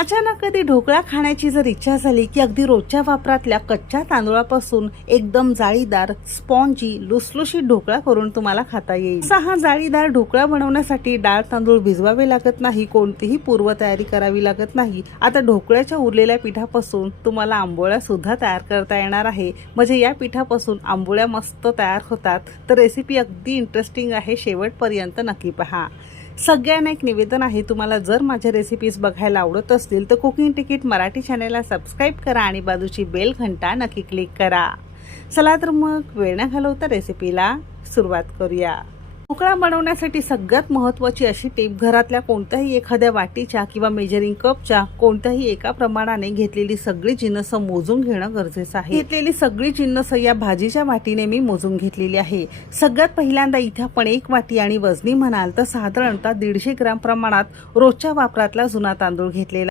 अचानक कधी ढोकळा खाण्याची जर इच्छा झाली की अगदी रोजच्या वापरातल्या कच्च्या तांदूळापासून एकदम जाळीदार स्पॉन्जी लुसलुशीत ढोकळा करून तुम्हाला खाता येईल। असा हा जाळीदार ढोकळा बनवण्यासाठी डाळ तांदूळ भिजवावे लागत नाही, कोणतीही पूर्वतयारी करावी लागत नाही। आता ढोकळ्याच्या उरलेल्या पिठापासून तुम्हाला आंबोळ्या सुद्धा तयार करता येणार आहे। म्हणजे या पिठापासून आंबोळ्या मस्त तयार होतात। तर रेसिपी अगदी इंटरेस्टिंग आहे, शेवटपर्यंत नक्की पहा। सगळ्यांना एक निवेदन आहे, तुम्हाला जर माझ्या रेसिपीज बघायला आवडत असतील तर कुकिंग तिकीट मराठी चॅनलला सबस्क्राईब करा आणि बाजूची बेल घंटा नक्की क्लिक करा। चला तर मग वेळ न घालवता रेसिपीला सुरुवात करूया। ढोकळा बनवण्यासाठी सगळ्यात महत्त्वाची अशी टीप, घरातल्या कोणत्याही एखाद्या वाटीच्या किंवा मेजरिंग कपच्या कोणत्याही एका प्रमाणाने घेतलेली सगळी जिन्नस मोजून घेणं गरजेचं आहे। घेतलेली सगळी जिन्नस या भाजीच्या वाटीने मी मोजून घेतलेली आहे। सगळ्यात पहिल्यांदा इथे आपण एक वाटी आणि वजनी म्हणाल तर साधारणतः 150 ग्राम प्रमाणात रोजच्या वापरातला जुना तांदूळ घेतलेला